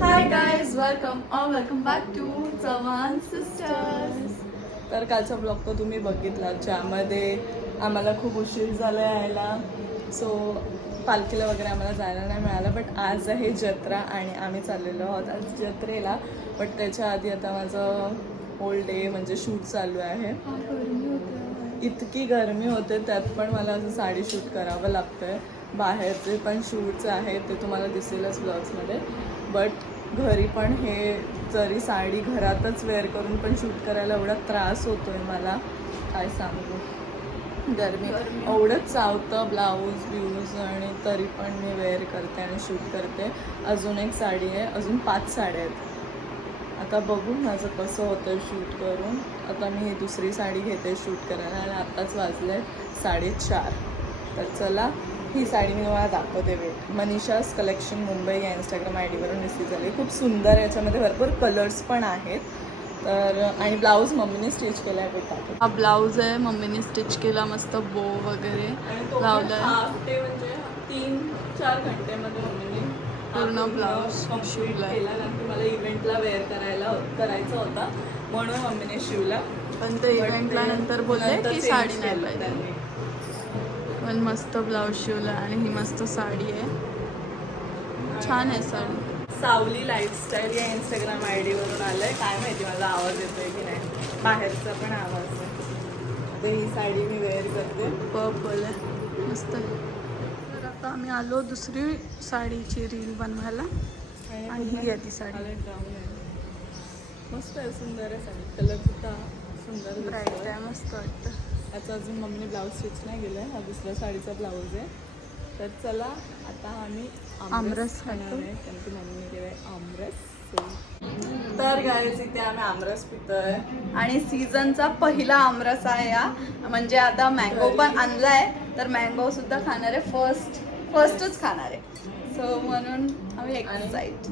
Hi guys welcome or welcome back to Chavan sisters तर कालचा blog तर तुम्ही बघितला ज्यामध्ये आम्हाला खूप उशीर झाला यायला. सो पालखीला वगैरे आम्हाला जायला नाही मिळालं बट आज आहे जत्रा आणि आम्ही चाललेलो आहोत. आज जत्रेला बट त्याच्या आधी आता माझं होल डे म्हणजे शूट चालू आहे. इतकी गरमी होते त्यात पण मला असं साडी शूट करावं लागतंय. बाहेरचे पण शूट्स आहेत ते तुम्हाला दिसेलच ब्लॉग्समध्ये बट घरी पण हे जरी साडी घरातच वेअर करून पण शूट करायला एवढा त्रास होतोय मला काय सांगू. गरमी. एवढंच चावतं ब्लाऊज ब्यूज आणि तरी पण मी वेअर करते आणि शूट करते. अजून एक साडी आहे अजून पाच साड्या आहेत. आता बघू माझं कसं होतं शूट करून. आता मी ही दुसरी साडी घेते शूट करायला आणि आत्ताच वाजले साडेचार. तर चला ही साडी मी तुम्हाला दाखवते वेट मनीषाज कलेक्शन मुंबई या इंस्टाग्राम आय डीवरून रिसीव झाली. खूप सुंदर आहे. याच्यामध्ये भरपूर कलर्स पण आहेत. तर आणि ब्लाऊज मम्मीने स्टिच केला आहे बेटा. हा ब्लाऊज आहे मम्मीने स्टिच केला मस्त बो वगैरे डे म्हणजे तीन चार घंटेमध्ये मम्मीने पूर्ण. केला कारण की मला इव्हेंटला वेअर करायला करायचा होता. म्हणून मम्मीने शिवला. पण ते इव्हेंटला नंतर बोलले की साडी नाही पाहिजे. पण मस्त ब्लाऊज शिवला आणि ही मस्त साडी आहे. छान आहे साडी. सावली लाईफस्टाईल या इंस्टाग्राम आय डीवरून आलंय. काय माहिती माझा आवाज येतोय की नाही. बाहेरचा पण आवाज आहे. आता ही साडी मी वेअर करते. पर्पल आहे. मस्त आहे. तर आता आम्ही आलो दुसरी साडीची रील बनवायला. आणि ही आहे ती साडी. आहे. मस्त आहे. सुंदर आहे साडी. कलर सुद्धा सुंदर ब्राईट. आहे. मस्त वाटतं. याचा अजून मम्मीने ब्लाऊज स्टिच नाही केलं आहे हा दुसऱ्या साडीचा ब्लाऊज आहे. तर चला आता आम्ही आमरस खाणार. आहे. कारण की मम्मीने केलं आहे आमरस तर गायच इथे आम्ही आमरस पितोय. आणि सीझनचा पहिला आमरस आहे हा. म्हणजे आता मँगो पण आणलाय. तर मँगो सुद्धा खाणार आहे. फर्स्ट फर्स्टच खाणार आहे. सो म्हणून आम्ही एक्साइट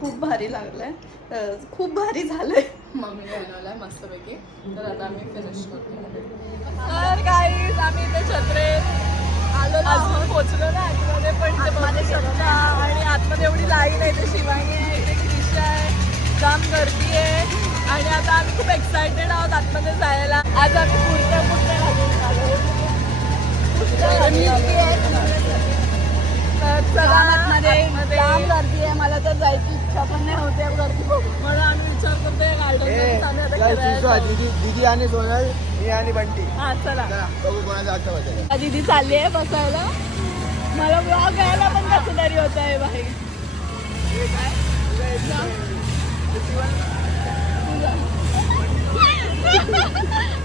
खूप भारी लागलंय. तर खूप भारी झालंय. मम्मीने बनवलाय मस्तपैकी. तर आता आम्ही फिनिश करतो तर गाईज आम्ही इथे छत्रे आलो अजून पोचलो ना आतमध्ये पण ते गेलो शकता आणि आतमध्ये एवढी लाईन आहे इथे शिवानी आहे इथे क्रिशा आहे जाम गर्दी आहे. आणि आता आम्ही खूप एक्सायटेड आहोत आतमध्ये जायला. आज आम्ही पुढच्या पुढच्या घालून तर चला आतमध्ये गर्दी आहे मला तर जायची इच्छा पण नाही होते गर्दी बघून म्हणून आम्ही विचार करतोय गार्डन दीदी आणि सोनल मी आणि बंटी. हा चला. बघू कोणाचा बजेट दीदी चालली आहे बसायला. मला ब्लॉग घ्यायला पण कसं तरी होत आहे बाहेर.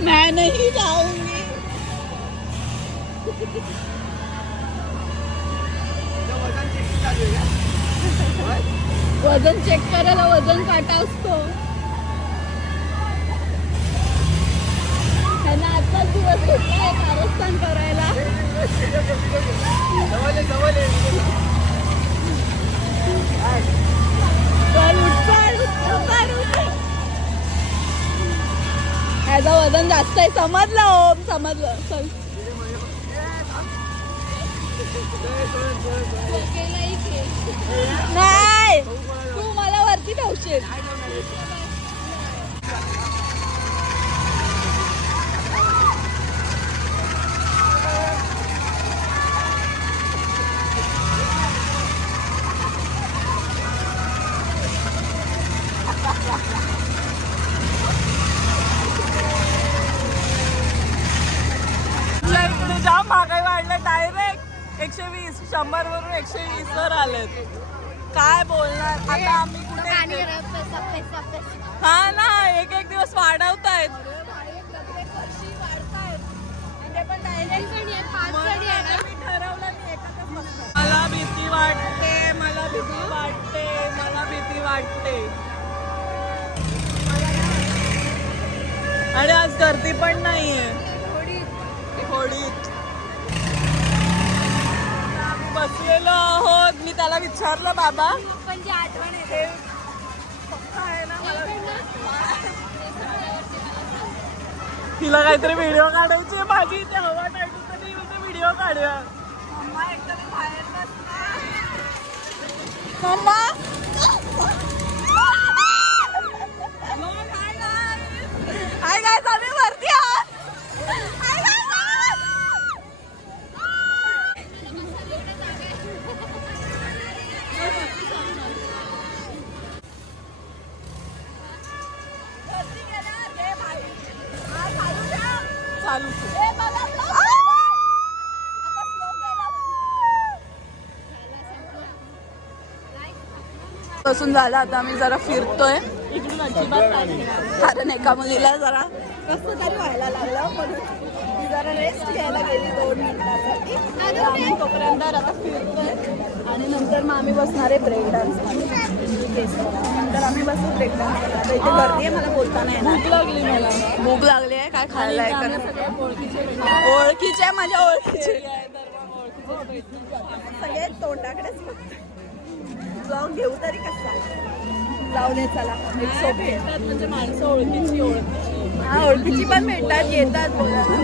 मैं नहीं जाऊंगी वजन चेक करायला वजन काटा असतो. त्यांना आजचाच दिवस घेतलाय कारस्थान करायला. ह्याचं वजन जास्त आहे समजलं ओम समजलं. चल. नाही. किती मला जाम महागाई वाढलं डायरेक्ट एकशे वीस शंभर वरून एकशे वीस अरे आज गर्दी पण नाहीये. बसलेलो आहोत. मी त्याला विचारलं बाबा तिला काहीतरी व्हिडिओ काढायची माझी. इथे हवा टाकू तरी व्हिडिओ काढूया. मम्मा एकदम बाहेर मम्मा गाइस आम्ही वरती आहोत. बसून झालं आता आम्ही जरा फिरतोय. कारण एका मुलीला जरा कसं तरी व्हायला लागलं म्हणून जरा रेस्ट घ्यायला गेली दोन मिनिटासाठी. तर आम्ही तोपर्यंत आता फिरतोय. आणि नंतर मग आम्ही बसणार आहे ब्रेक डान्स नंतर आम्ही बसू ब्रेक डान्स आता इथे गर्दी आहे मला बोलताना येणार. भूक लागली मला. भूक लागली आहे काय खायला आहे ओळखीचे आहे माझ्या ओळखीचे. सगळे. तोंडाकडेच ब्लॉग घेऊ तरी कसा? जाऊ दे चला. म्हणजे माणसं ओळखीची ओळखीची. हा ओळखीची पण भेटतात येतात बोलायला.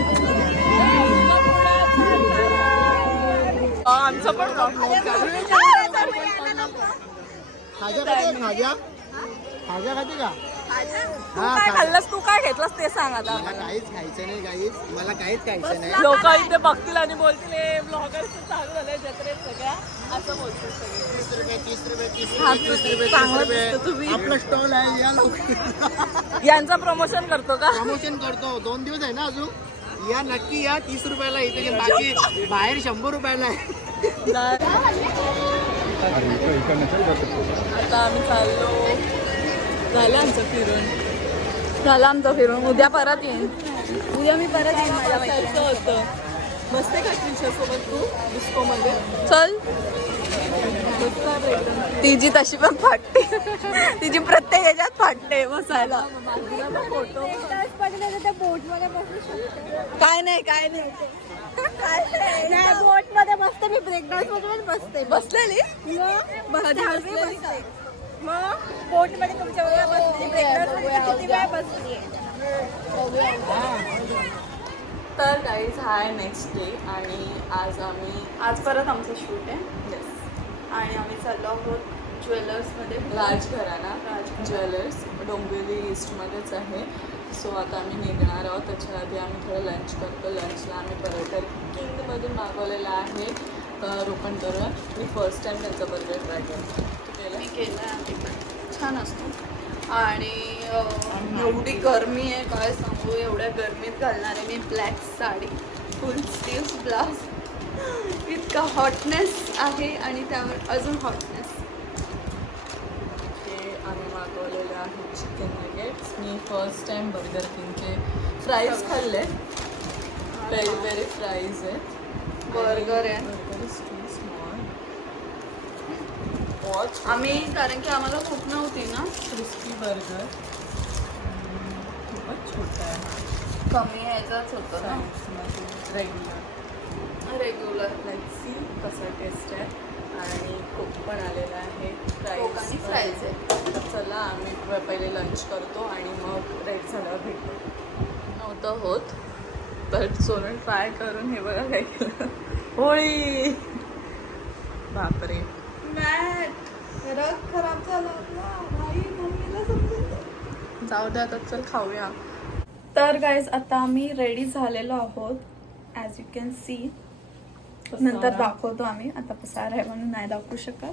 हा, आमचं पण खाजा खाते का? तू हा, काय. खाल्लंस? तू काय घेतलंस ते सांग आता. मला काहीच खायचं नाही काहीच मला काहीच खायचं नाही. लोक इथे बघतील आणि बोलतील हे ब्लॉगर्स चालू झालंय जत्रेत सगळ्या. असं बोलतील सगळे. तीस रुपये तीस रुपये तीस रुपये तीस रुपये चांगलं तीस रुपये. दिसतं तुम्ही. आपलं स्टॉल आहे या यांचं प्रमोशन करतो का? प्रमोशन करतो. दोन दिवस आहे ना अजून? या नक्की या तीस रुपयाला इथे बाकी बाहेर शंभर रुपयाला आहे. आता आम्ही चाललो. झालं आमचं फिरून. झालं आमचं फिरून. उद्या परत येईन. उद्या मी परत येईन जायचं होतं. का सोबत तू? चल. तिची तशी पण फाटते. तिची प्रत्येक ह्याच्यात फाटते बसायला. काय नाही काय नाही. बोटमध्ये बसते मी ब्रेक डान्समध्ये पण बसते बसलेली? बसते? मग तुमच्या किती वेळा बसली? तर काहीच हा आहे नेक्स्ट डे आणि आज आम्ही आज परत आमचं शूट आहे. येस आणि आम्ही चाललो आहोत ज्वेलर्समध्ये. राज घराणा राज ज्वेलर्स. डोंबिवली ईस्टमध्येच आहे. सो आता आम्ही निघणार आहोत. त्याच्या आधी आम्ही थोडं लंच करतो. लंचला आम्ही बर्गर किंगमधून मागवलेला आहे तर ओपन करूया मी फर्स्ट टाइम त्यांचा बर्गर ट्राय करतो. केलं आहे छान असतो. आणि एवढी गरमी आहे काय सांगू? एवढ्या गरमीत घालणार आहे मी black sari. Full sleeve blouse इतका हॉटनेस आहे आणि त्यावर अजून हॉटनेस हे आम्ही मागवलेले आहेत चिकन नगेट्स मी फर्स्ट टाइम बर्गर किंगचे फ्राईज खाल्ले व्हेरी व्हेरी फ्राईज आहेत. बर्गर आहे burger is too small watch आम्ही कारण की आम्हाला खूप नव्हती ना क्रिस्पी बर्गर खूपच छोटा आहे कमी ह्याचाच होतं ना. रेग्युलर रेग्युलर लाईक सी कसा टेस्ट आहे. आणि कोक पण आलेला आहे. कोक आणि fries आहे. तर चला आम्ही पहिले लंच करतो आणि मग रेड झाल्यावर भेटतो. नव्हतं होत. तर सोनं ट्राय करून हे बघा काय केलं. होळी! बापरे. रग खराब झाला भाई मम्मीला समजून जाऊ दे आता चल खाऊया. तर गाईज आता आम्ही रेडी झालेलो आहोत ॲज यू कॅन सी नंतर दाखवतो आम्ही. आता पसार आहे म्हणून नाही दाखवू शकत.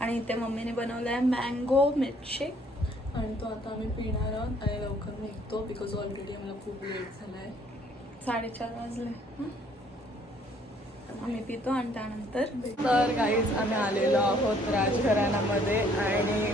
आणि इथे मम्मीने बनवलं आहे मँगो मिल्कशेक आणि तो आता आम्ही पिणार आहोत आणि लवकर निघतो बिकॉज ऑलरेडी आम्हाला खूप लेट झाला आहे साडेचार वाजले? आम्ही पितो आणि त्यानंतर तर गाईज आम्ही आलेलो आहोत राजघराण्यामध्ये आणि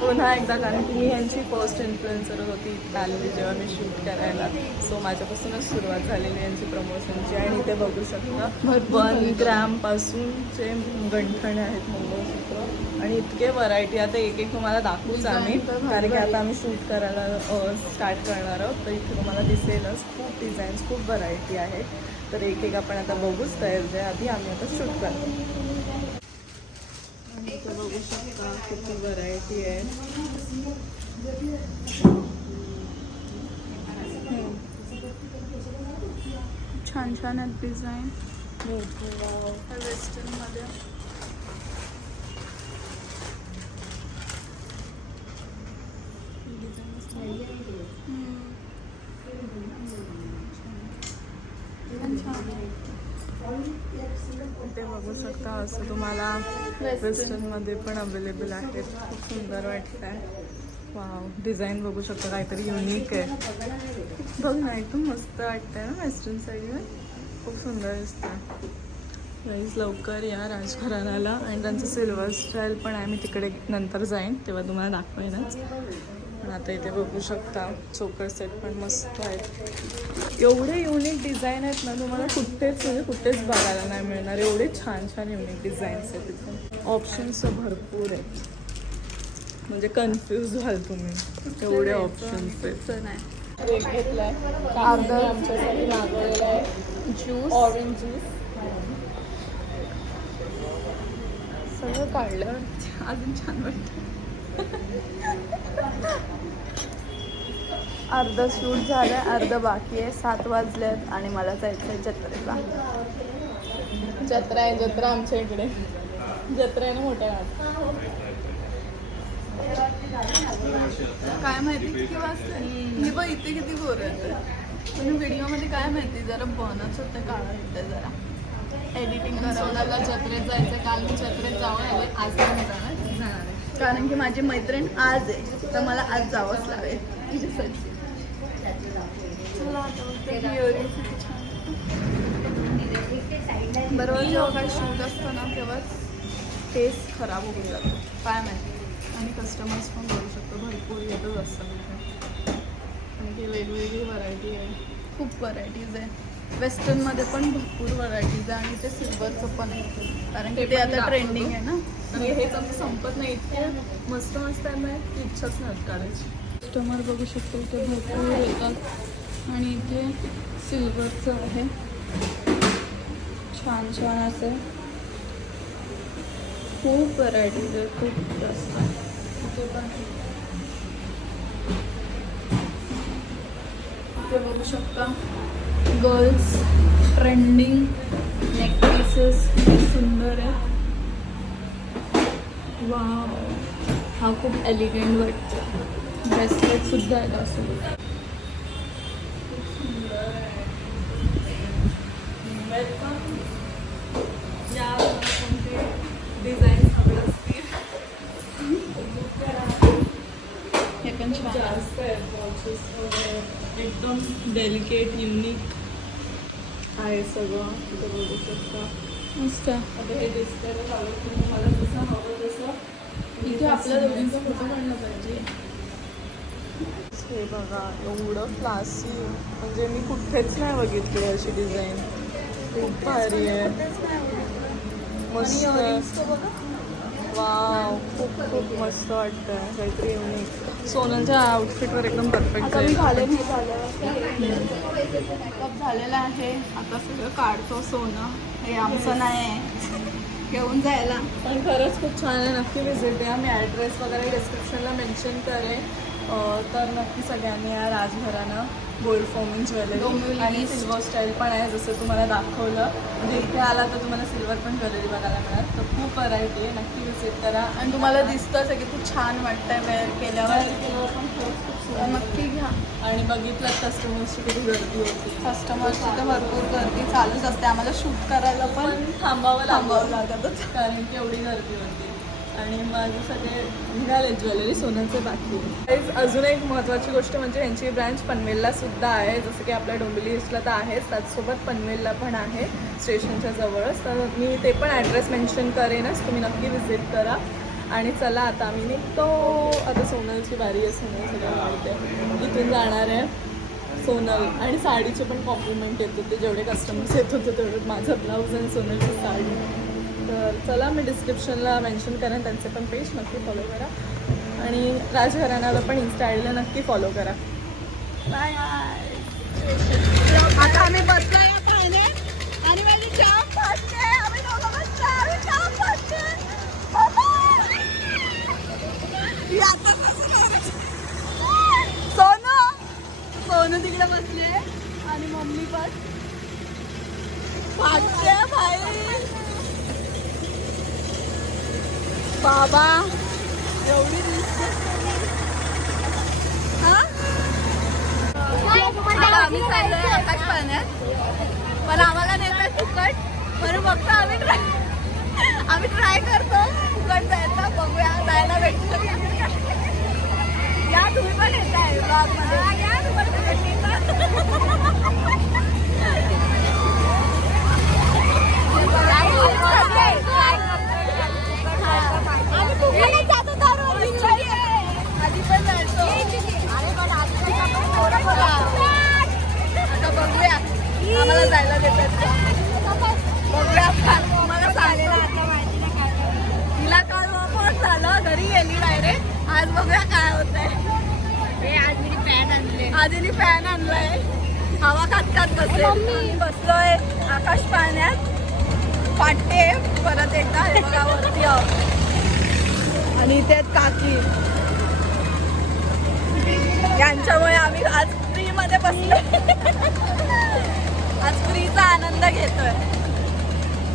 पुन्हा एकदा कारण की मी यांची फर्स्ट इन्फ्लुएन्सर होती आलेली जेव्हा मी शूट करायला सो माझ्यापासूनच सुरुवात झालेली यांची प्रमोशनची आणि इथे बघू शकता वन ग्रॅमपासून जे गंठणे आहेत मंगळसूत्र. आणि इतके व्हरायटी आता एक एक तुम्हाला दाखवूच आम्ही कारण की आता आम्ही शूट करायला स्टार्ट करणार आहोत. तर इथे तुम्हाला दिसेलच खूप डिझाईन्स खूप व्हरायटी आहेत. तर एक एक आपण आता बघूच तयार आहे आधी आम्ही आता शूट करतो. बघू शकता किती व्हरायटी आहे. छान छान आहेत डिझाईन वेस्टर्नमध्ये ते बघू शकता. असं तुम्हाला वेस्टर्नमध्ये पण अवेलेबल आहेत. खूप सुंदर वाटत आहे वाव डिझाईन बघू शकता. काहीतरी युनिक आहे. बघ ना एकदम मस्त वाटतंय ना वेस्टर्न साईडवर खूप सुंदर दिसतं प्लीज लवकर या राजघराण्याला. आणि त्यांचं सिल्वर स्टाईल पण आहे. मी तिकडे नंतर जाईन तेव्हा तुम्हाला दाखवेनच. पण आता इथे बघू शकता. चोकर सेट पण मस्त आहेत. एवढे युनिक डिझाईन आहेत ना तुम्हाला कुठेच म्हणजे कुठेच बघायला नाही मिळणार. एवढे छान छान युनिक डिझाईन्स आहेत तिथे ऑप्शन्स भरपूर आहेत. म्हणजे कन्फ्यूज व्हाल तुम्ही. एवढे ऑप्शन्स आहेत. घेतलाय. आमच्यासाठी मागवलेला आहे. ज्यूस ऑरेंज ज्यूस सगळं काढलं. अजून छान वाटतं. अर्ध शूट झालंय अर्ध बाकी आहे. सात वाजलेत आणि मला जायचं आहे जत्रेला. जत्रा आहे जत्रा आमच्या इकडे. जत्रा आहे ना मोठ्या गावात. काय माहिती किती वाजता? मी बघ इथे किती बोर येतं पण व्हिडिओमध्ये काय माहिती? जरा बनच होतं काळा येतं जरा. एडिटिंग करावं जत्रेत जायचं काल मी जत्रेत जाऊन आले आज जाणार जाणार. आहे कारण की माझी मैत्रीण आज आहे तर मला आज जावंच लागेल. तिच्यासाठी. चला बरोबर जेव्हा काही शूट असतं ना तेव्हाच टेस्ट खराब होऊन जातो काय माहिती आणि कस्टमर्स पण करू शकतो भरपूर येतच असतं आणि ती वेगवेगळी व्हरायटी आहे खूप व्हरायटीज आहे वेस्टर्नमध्ये पण भरपूर व्हरायटीज आहे आणि ते सिल्वरचं पण आहे कारण की ते आता ट्रेंडिंग आहे ना आणि हेच आमचं संपत नाही इतके मस्त मस्त आहे इच्छाच नाही होत काढायची कस्टमर बघू शकतो ते भरपूर येतात. आणि इथे सिल्वरचं आहे. छान छान असं. खूप व्हरायटीज आहे खूप जास्त. इथे पण. इथे बघू शकता. गर्ल्स ट्रेंडिंग नेकपीसेस सुंदर आहे. वा हा खूप एलिगंट वाटतो. ब्रेसलेटसुद्धा आहे असं असं या कोणते डिझाईन हवे असतील? हे पण छान आहे. जास्त वगैरे. एकदम डेलिकेट युनिक आहे सगळं. तिथे बघू शकता. मस्त. आहे. आता हे डिस्प्लेला लावलं तुम्ही मला जसं हवं तसं इथे आपल्या दोघींचा फोटो काढला पाहिजे. हे बघा एवढं क्लासी म्हणजे मी कुठेच नाही बघितली अशी डिझाईन खूप भारी आहे मस्त। वाव खूप खूप मस्त वाटतंय. काहीतरी युनिक सोनलच्या आउटफिटवर एकदम परफेक्ट मी घालेन हे झाल्यावर मेकअप झालेला आहे. आता सगळं काढतो सोनं. हे आमचं नाही आहे. घेऊन जायला. पण खरंच खूप छान आहे. नक्की विजिट द्या. मी ॲड्रेस वगैरे डिस्क्रिप्शनला मेन्शन करेन. तर नक्की सगळ्यांनी या राजघरानं गोल्ड फॉर्मिंग ज्वेलरी आणि. सिल्वर स्टाईल पण आहे जसं तुम्हाला दाखवलं. म्हणजे इथे आला तर तुम्हाला सिल्वर पण ज्वेलरी बघायला मिळाल. तर खूप व्हरायटी आहे. नक्की विजिट करा. आणि तुम्हाला दिसतंच आहे की तू छान वाटतंय वेअर केल्यावर. केल्यावर पण खूप नक्की घ्या. आणि बघितलं कस्टमर्सची किती गर्दी होती. कस्टमरची तर भरपूर गर्दी चालूच असते. आम्हाला शूट करायला पण थांबावं थांबावं लागलं लागत. होतं. कारण की एवढी गर्दी होती. आणि माझे सगळे निघाले ज्वेलरी सोन्याचे बाकी. तेच अजून एक महत्त्वाची गोष्ट म्हणजे यांची ब्रँच पनवेलला सुद्धा आहे. जसं की आपल्या डोंबिवली ईस्टला तर आहेच. त्याचसोबत पनवेलला पण आहे स्टेशनच्या जवळच. तर मी ते पण ॲड्रेस मेन्शन करेनच. तुम्ही नक्की व्हिजिट करा. आणि चला आता आम्ही निघतो. आता सोनलची बारी आहे. सोनल सगळं माहिती इथून जाणार आहे सोनल. आणि साडीचे पण कॉम्प्लिमेंट येत होते. जेवढे कस्टमर्स येत होते तेवढे माझं ब्लाऊज आणि सोनलची साडी. तर चला मी डिस्क्रिप्शनला मेन्शन करेन त्यांचे पण पेज नक्की फॉलो करा. आणि राजघराण्याला पण इन्स्टा आयडीला नक्की फॉलो करा. बाय आता आम्ही बसलो या पाहिजे आणि माझी जाम फास्ट आम्ही दोघं बसलो आम्ही जाम फास्ट सोनू. सोनू तिकडे बसले आणि मम्मी पण. फाटते भाई. बाबा एवढी आम्ही चाललोय आकाश पाण्यात पण आम्हाला नेतात फुकट. बरं बघतो आम्ही ट्राय आम्ही ट्राय करतो. फुकट जायचा बघूया जायला भेटतो या तुम्ही पण येत आहे ब्लॉगमध्ये या तुम्हाला फुकट मिळतात. आम्ही फुकटच जातो दररोज. आधी पण जायचो. आता बघूया आम्हाला जायला देतात का? बघूया मला सांगेल तिला काल वापस झालं घरी गेली डायरेक्ट आज बघूया काय होत आहे आजीनी फॅन आणलाय हवा खात खात बसले बसलोय आकाश पाण्यात फाटते परत एकदा हे बघा वरती आहोत आणि इथे आहेत काकी यांच्यामुळे आम्ही आज फ्री मध्ये बसलो आज फ्रीचा आनंद घेतोय.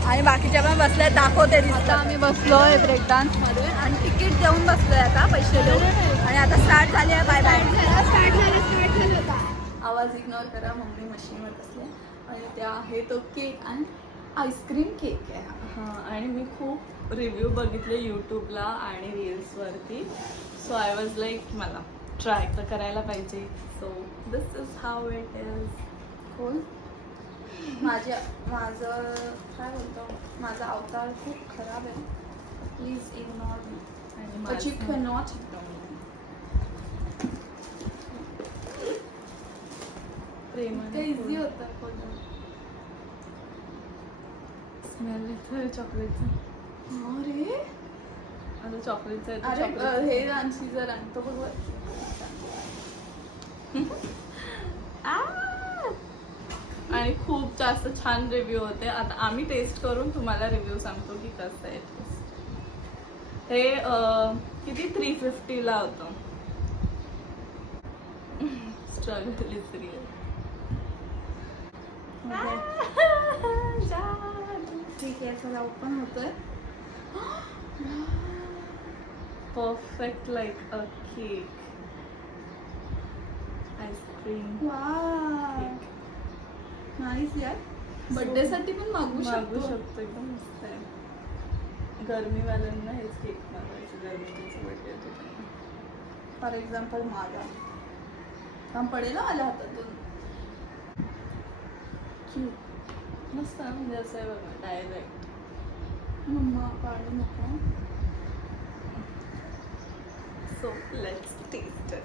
आणि बाकीच्या पण बसल्या दाखवते दिसतात. आम्ही बसलोय ब्रेक डान्समध्ये आणि तिकीट देऊन बसलोय आता पैसे देऊन. आणि आता स्टार्ट झाली आहे बाय बाय आवाज इग्नोर करा मम्मी मशीनवर बसले आणि त्या आहे तो केक आणि आईस्क्रीम केक आहे हा. आणि मी खूप रिव्ह्यू बघितले यूट्यूबला आणि रील्सवरती सो आय वॉज लाईक मला ट्राय तर करायला पाहिजे. So this is how it is खोल माझ्या माझं काय बोलतो माझा अवतार खूप खराब आहे प्लीज इग्नोर मी आणि. प्रेमाने ते इझी होतं. स्मेल येतं चॉकलेटचं अरे आता चॉकलेटचं येतं अरे अ, chocolate. हे आणशी जर आणतो बघ! आणि खूप जास्त छान रिव्ह्यू होते. आता आम्ही टेस्ट करून तुम्हाला रिव्ह्यू सांगतो की कसं आहे taste. हे किती? थ्री फिफ्टीला होतं. स्ट्रगल इज रिअल ठीक आहे चला ओपन होतोय. Perfect like a cake ice cream nice यार. बर्थडे साठी पण मागवू मागू शकतो. एकदम मस्त आहे. गरमीवाल्यांना हेच केक मागवायचे गरमीचे बर्थडे फॉर एक्झाम्पल माझा काम पडेल ना माझ्या हातातून. मस्त म्हणजे असं आहे बघा डायरेक्ट मम्मा काढू नको. So let's taste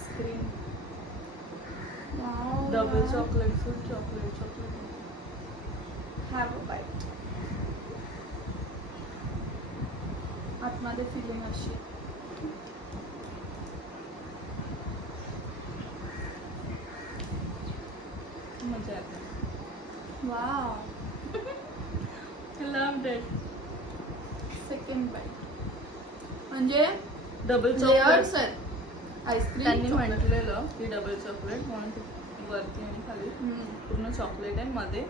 ice cream. Double. Chocolate full chocolate chocolate Have a bite. आतमध्ये फिलिंग अशी. मजा येते. Wow. Love that second bite म्हणजे डबल चॉकलेट त्यांनी म्हटलेलं. की डबल चॉकलेट म्हणून ते वरती आणि खाली. पूर्ण चॉकलेट आहे मध्ये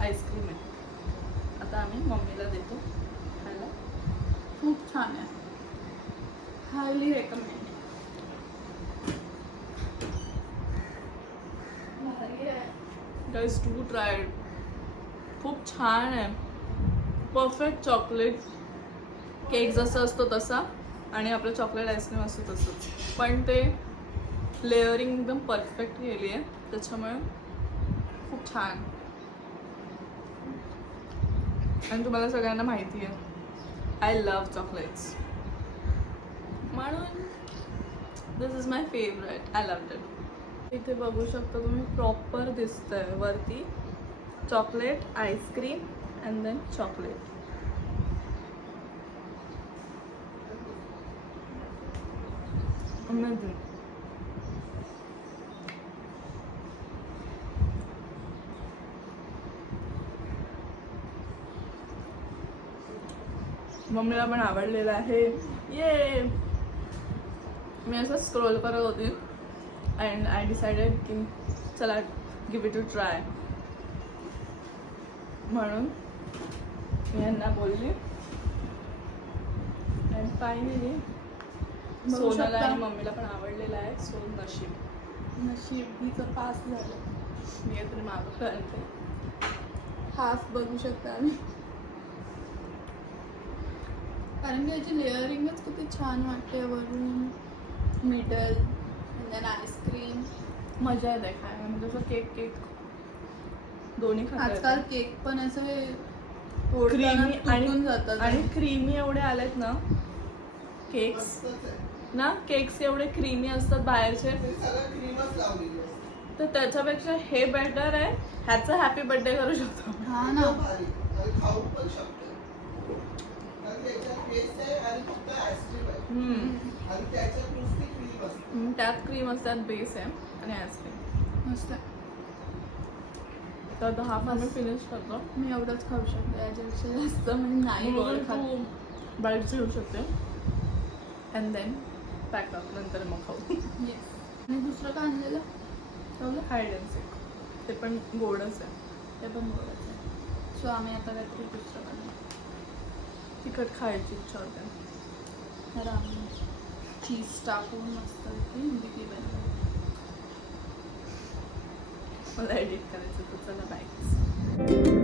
आईस्क्रीम आहे. आता आम्ही मम्मीला देतो खायला. खूप छान आहे. Highly recommend guys to tried खूप छान आहे. परफेक्ट चॉकलेट केक जसं असतो तसा आणि आपलं चॉकलेट आईस्क्रीम असतो तसंच पण ते लेअरिंग एकदम परफेक्ट केली आहे. त्याच्यामुळे खूप छान. आणि तुम्हाला सगळ्यांना माहिती आहे आय लव्ह चॉकलेट्स म्हणून this is my favourite I love it इथे बघू शकता तुम्ही प्रॉपर दिसतंय वरती. Chocolate ice cream and then chocolate amazing मम्मीला पण आवडलेलं आहे. ये. मी असं स्क्रोल करत होती. अँड आय डिसाइडेड की चला गिव इट टू ट्राय म्हणून मी यांना बोलली. अँड फायनली सोनाला. आणि मम्मीला पण आवडलेला आहे. सो नशीब. नशीब हिचं पास झालं. मी तरी मागं करते हाफ बघू शकता आम्ही. कारण की याची लेअरिंगच किती छान वाटते वरून. मिडल देन आईस्क्रीम मजा येते खायला. म्हणजे असं केक केक दोन्ही खाता आजकाल येतं. केक पण असे तोडताना क्रीमी आणि जातात. आणि क्रीमी एवढे आलेत ना केक्स ना केक्स एवढे क्रीमी असतात बाहेरचे. तर त्याच्यापेक्षा हे बेटर आहे. ह्याचा हॅपी बर्थडे करू शकतो. हा ना. हम्म, त्यात क्रीम असतात बेस आहे आणि आईस्क्रीम मस्त. तर आता हा आम्ही फिनिश करतो. मी एवढंच खाऊ शकते. याच्यापेक्षा जास्त म्हणजे नाही गोड खात. तू बाईट्स घेऊ शकते. अँड देन पॅक अप नंतर मग खाऊ. Yes. आणि दुसरं काय आणलेलं? ठेवलं हाईड अँड ते पण गोडच आहे. ते पण गोडच आहे. सो आम्ही आता काहीतरी दुसरं बनवू तिखट खायची इच्छा होते. तर आम्ही चीज टाकून मस्त दिदी बनवू मला एडिट करायचं तर चला बाय